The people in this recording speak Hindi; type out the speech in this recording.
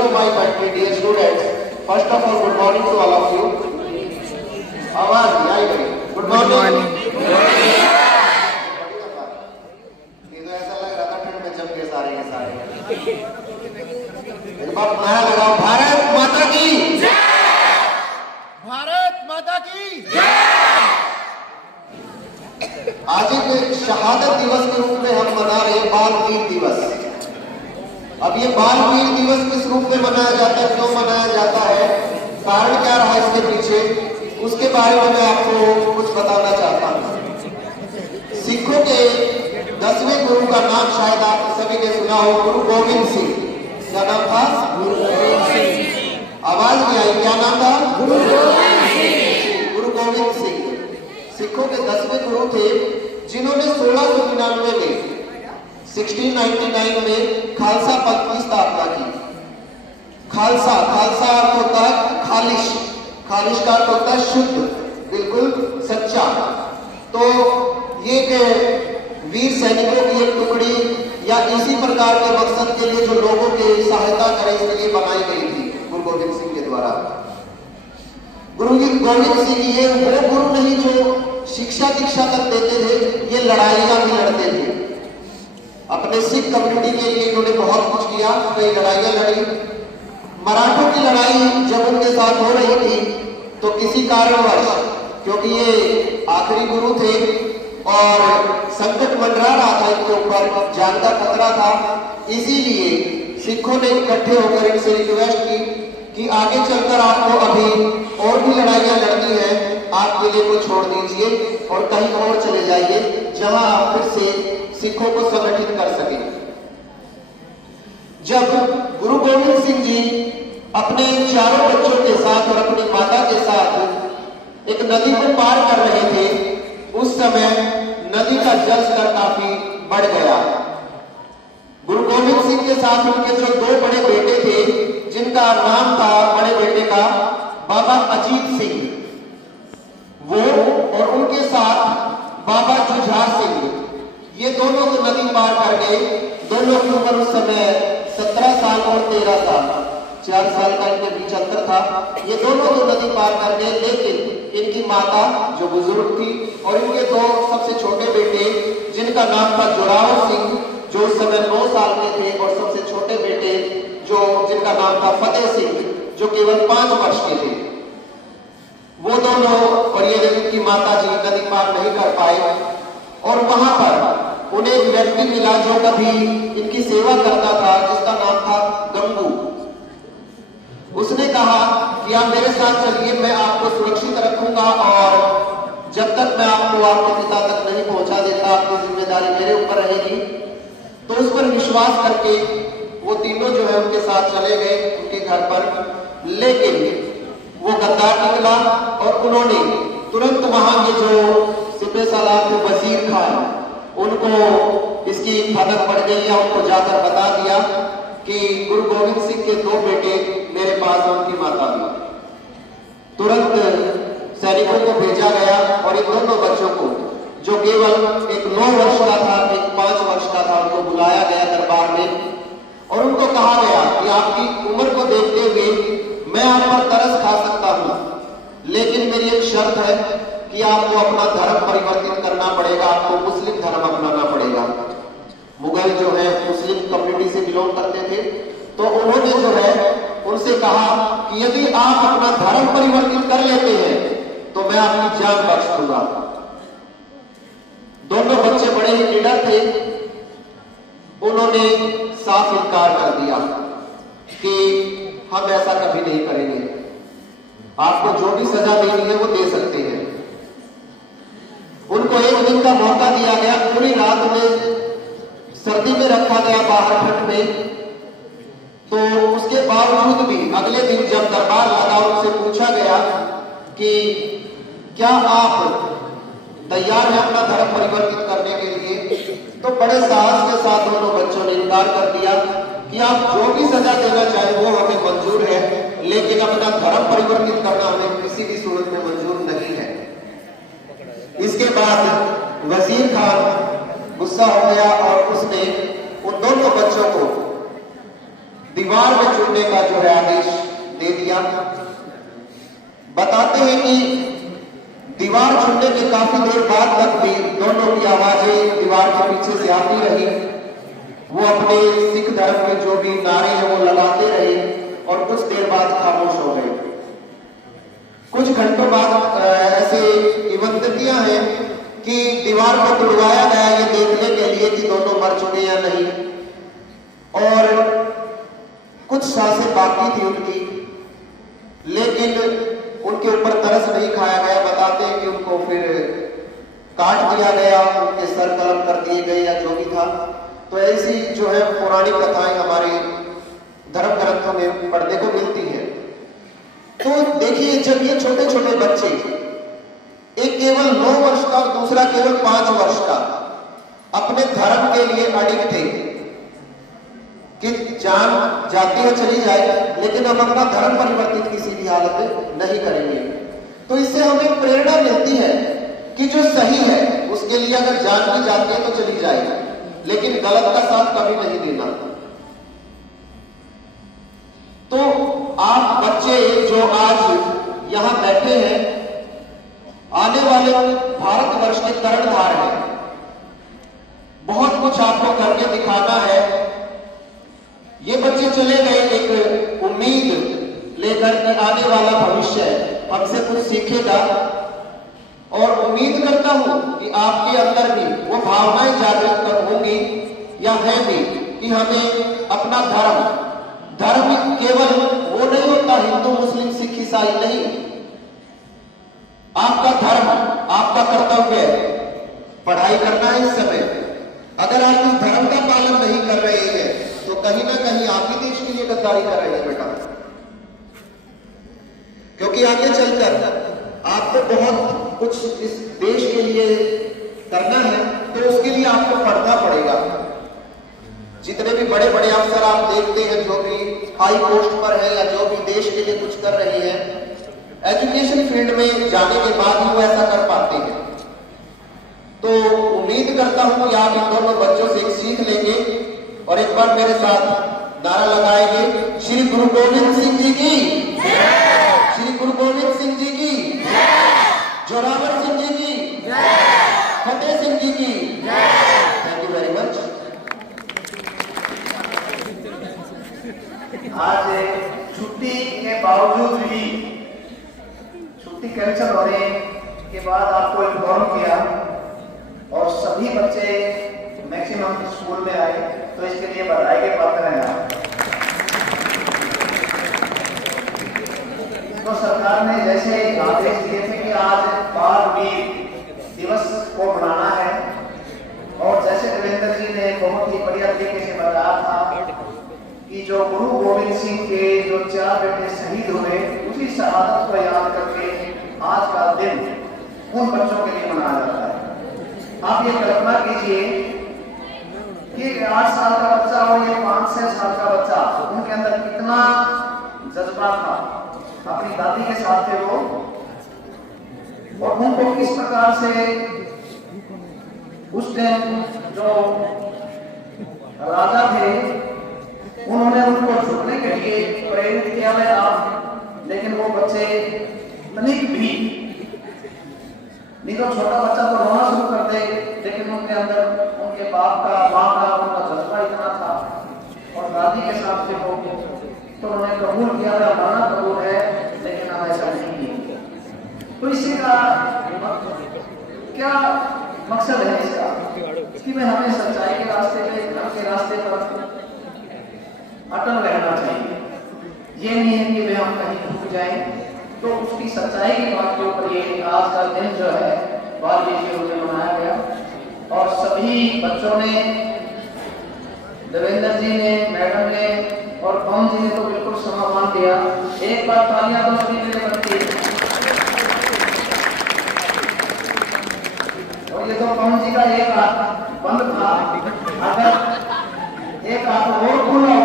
of my country, dear students, first of all, good morning to all of you. आवाज नहीं आई भाई. Good morning. ये तो ऐसा लग रहा था ठंड में जम के सारे के सारे. एक बार नारा लगाओ, भारत माता की जय. भारत माता की जय. आज एक शहादत दिवस के रूप में हम मना रहे हैं बाल वीर दिवस. अब ये बाल वीर दिवस किस रूप में मनाया जाता है, क्यों मनाया जाता है, कारण क्या रहा इसके पीछे, उसके बारे में मैं आपको कुछ बताना चाहता हूँ. सिखों के 10वें गुरु का नाम शायद आप सभी ने सुना हो, गुरु गोविंद सिंह. क्या नाम था? गुरु गोविंद सिंह. आवाज नहीं आई, क्या नाम था? गुरु गोविंद सिंह. गुरु गोविंद सिंह सिखों के 10वें गुरु थे, जिन्होंने 1699 में 1699 में खालसा पंथ की स्थापना की. खालसा अर्थ होता है खालिश. खालिश का अर्थ होता है शुद्ध, बिल्कुल सच्चा. तो ये वीर सैनिकों की एक टुकड़ी या इसी प्रकार के मकसद के लिए जो लोगों की सहायता करे इसके लिए बनाई गई थी गुरु गोविंद सिंह के द्वारा. गुरु गोविंद सिंह ये वो गुरु नहीं जो शिक्षा दीक्षा तक देते थे, ये लड़ाइयां भी लड़ते थे. अपने सिख कम्युनिटी के लिए इन्होंने बहुत कुछ किया, कई लड़ाइयां लड़ी. मराठों की लड़ाई जब उनके साथ हो रही थी तो किसी कारणवश, क्योंकि ये आखिरी गुरु थे और संकट मंडरा रहा था इनके ऊपर, जान का खतरा था, इसीलिए सिखों ने इकट्ठे होकर इनसे रिक्वेस्ट की कि आगे चलकर आपको अभी और भी लड़ाइयां लड़नी है, आप किले को छोड़ दीजिए और कहीं और चले जाइए जहां आप फिर से सिखों को संगठित कर सके. जब गुरु गोविंद सिंह जी अपने चारों बच्चों के साथ और अपनी माता के साथ एक नदी को पार कर रहे थे, उस समय नदी का जल स्तर काफी बढ़ गया. गुरु गोविंद सिंह के साथ उनके जो दो बड़े बेटे थे, जिनका नाम था बड़े बेटे का बाबा अजीत सिंह, वो और उनके साथ बाबा जुझार सिंह, ये दोनों तो नदी पार कर गए. दोनों की उम्र उस समय 17 साल और 13 साल, 4 साल का इनके बीच अंतर था. ये दोनों तो नदी पार कर गए, लेकिन इनकी माता जो बुजुर्ग थी और इनके दो सबसे छोटे बेटे, जिनका नाम था जोरावर सिंह, जो उस समय 9 साल के थे, और सबसे छोटे बेटे जिनका नाम था फतेह सिंह, जो केवल 5 वर्ष के थे, वो दोनों और ये इनकी माता जी नदी पार नहीं कर पाए. और वहां पर उन्हें एक व्यक्ति मिला जो कभी इनकी सेवा करता था, जिसका नाम था गंगू. उसने कहा कि आप मेरे साथ चलिए, मैं आपको सुरक्षित रखूंगा और जब तक मैं आपको आपके पिता तक नहीं पहुंचा देता, आपकी जिम्मेदारी मेरे ऊपर रहेगी. तो उस पर विश्वास करके वो तीनों जो है उनके साथ चले गए उनके घर पर. लेकिन वो गद्दार निकला और उन्होंने तुरंत वहां के जो सिपह सालार थे वजीर खान, उनको इसकी खबर पड़ गई या उनको जाकर बता दिया कि गुरु गोविंद सिंह के 2 बेटे मेरे पास हैं, उनकी माता भी. तुरंत सैनिकों को भेजा गया और इन दोनों बच्चों को, जो केवल एक 9 वर्ष का था, एक 5 वर्ष का था, उनको बुलाया गया दरबार में और उनको कहा गया कि आपकी उम्र को देखते हुए मैं आप पर तरस खा सकता हूं, लेकिन मेरी एक शर्त है कि आपको अपना धर्म परिवर्तित करना पड़ेगा, आपको मुस्लिम धर्म अपनाना पड़ेगा. मुगल जो है मुस्लिम कम्युनिटी से बिलोंग करते थे, तो उन्होंने जो है उनसे कहा कि यदि आप अपना धर्म परिवर्तित कर लेते हैं तो मैं आपकी जान बख्श दूंगा. दोनों बच्चे बड़े ही निडर थे, उन्होंने साफ इनकार कर दिया कि हम ऐसा कभी नहीं करेंगे, आपको जो भी सजा देनी है वो दे सकते हैं. उनको 1 दिन का मौका दिया गया. पूरी रात में सर्दी में रखा गया, बाहर ठंड में. तो उसके बावजूद भी अगले दिन जब दरबार लगा, उनसे पूछा गया कि क्या आप तैयार हैं अपना धर्म परिवर्तित करने के लिए? तो बड़े साहस के साथ दोनों बच्चों ने इनकार कर दिया कि आप जो भी सजा देना चाहे वो हमें मंजूर है, लेकिन अपना धर्म परिवर्तित करना हमें किसी भी सूरत में मंजूर नहीं है. इसके बाद वजीर खान गुस्सा हो गया और उसने उन दोनों बच्चों को दीवार में चुनने का जो है आदेश दे दिया। बताते हैं कि दीवार चुनने के काफी देर बाद तक भी दोनों की आवाजें दीवार के पीछे से आती रही। वो अपने सिख धर्म के जो भी नारे हैं वो लगाते रहे और कुछ देर बाद खामोश हो गए। कुछ घंटों बाद ऐसे किंवदंतियां हैं कि दीवार को तुड़वाया गया ये देखने के लिए कि दोनों मर चुके या नहीं, और कुछ सांसें बाकी थी उनकी, लेकिन उनके ऊपर तरस नहीं खाया गया। बताते हैं कि उनको फिर काट दिया गया, उनके सर कलम कर दिए गए या जो भी था। तो ऐसी जो है पौराणिक कथाएं हमारे धर्म ग्रंथों में पढ़ने को मिलती है। तो देखिए, जब ये छोटे छोटे बच्चे, एक केवल 9 वर्ष का और दूसरा केवल 5 वर्ष का, अपने धर्म के लिए अडिग थे कि जान जाती है चली जाए, लेकिन हम अपना धर्म परिवर्तित किसी भी हालत में नहीं करेंगे। तो इससे हमें प्रेरणा मिलती है कि जो सही है उसके लिए अगर जान भी जाती है तो चली जाए, लेकिन गलत का साथ कभी नहीं देना। तो आप बच्चे जो आज यहां बैठे हैं, आने वाले भारतवर्ष के कर्णधार हैं। बहुत कुछ आपको करके दिखाना है। ये बच्चे चले गए एक उम्मीद लेकर कि आने वाला भविष्य हमसे कुछ सीखेगा, और उम्मीद करता हूं कि आपके अंदर भी वो भावनाएं जागृत होंगी या है भी कि हमें अपना धर्म केवल वो नहीं होता हिंदू मुस्लिम सिख ईसाई नहीं। आपका धर्म, आपका कर्तव्य है पढ़ाई करना है। इस समय अगर आप इस धर्म का पालन नहीं कर रहे हैं तो कहीं ना कहीं आप ही देश के लिए गद्दारी कर रहे हैं बेटा, क्योंकि आगे चलकर आपको बहुत कुछ इस देश के लिए करना है, तो उसके लिए आपको पढ़ना पड़ेगा। जितने भी बड़े बड़े अफसर आप देखते हैं जो भी हाई पोस्ट पर है या जो भी देश के लिए कुछ कर रहे हैं, एजुकेशन फील्ड में जाने के बाद ही वो ऐसा कर पाते हैं। तो उम्मीद करता हूं कि आप इन दोनों बच्चों से एक सीख लेंगे और एक बार मेरे साथ नारा लगाएंगे, श्री गुरु गोविंद सिंह जी की, श्री गुरु गोविंद सिंह जी की, जोरावर सिंह जी की, फतेह सिंह जी की। Thank you very much. आज छुट्टी के बावजूद भी, छुट्टी कैंसिल होने के बाद आपको इन्फॉर्म किया और सभी बच्चे मैक्सिमम स्कूल में आए, तो इसके लिए बधाई के पात्र हैं आप। तो सरकार ने जैसे आदेश दिए थे कि आज बाल वीर दिवस को मनाना है, और जैसे देवेंद्र जी ने बहुत ही बढ़िया तरीके से बताया था कि जो गुरु गोविंद सिंह के जो 4 बेटे शहीद हुए, उसी शहादत को याद करके आज का दिन उन बच्चों के लिए मनाया जाता है। आप ये कल्पना कीजिए कि 8 साल का बच्चा और ये 5-6 साल का बच्चा, उनके अंदर कितना जज्बा था, अपनी दादी के साथ थे वो, और उनको किस प्रकार से उस टाइम जो राजा थे उन्होंने उनको झुकने के लिए प्रेरित किया है आप। लेकिन वो बच्चे तनिक भी नहीं, तो छोटा बच्चा तो रोना शुरू कर दे, लेकिन उनके अंदर उनके बाप का, माँ का, उनका जज्बा इतना था, और दादी के साथ से वो तो उन्होंने कबूल किया, माना कबूल है, लेकिन हम ऐसा नहीं किया। तो इसी का क्या मकसद है इसका कि मैं हमें सच्चाई के रास्ते पे, धर्म के रास्ते पर अटल रहना चाहिए। ये नहीं है कि वे हम कहीं भूल जाएं। तो उसकी सच्चाई की बात के ऊपर ये आज का दिन जो है बाल वीर के रूप में मनाया गया, और सभी बच्चों ने, देवेंद्र जी ने, मैडम ने और पवन जी ने तो बिल्कुल सम्मान दिया। एक बार तालियां तो सभी के लिए बनती है। और ये तो पवन जी का एक हाथ बंद था, अगर एक हाथ और खुला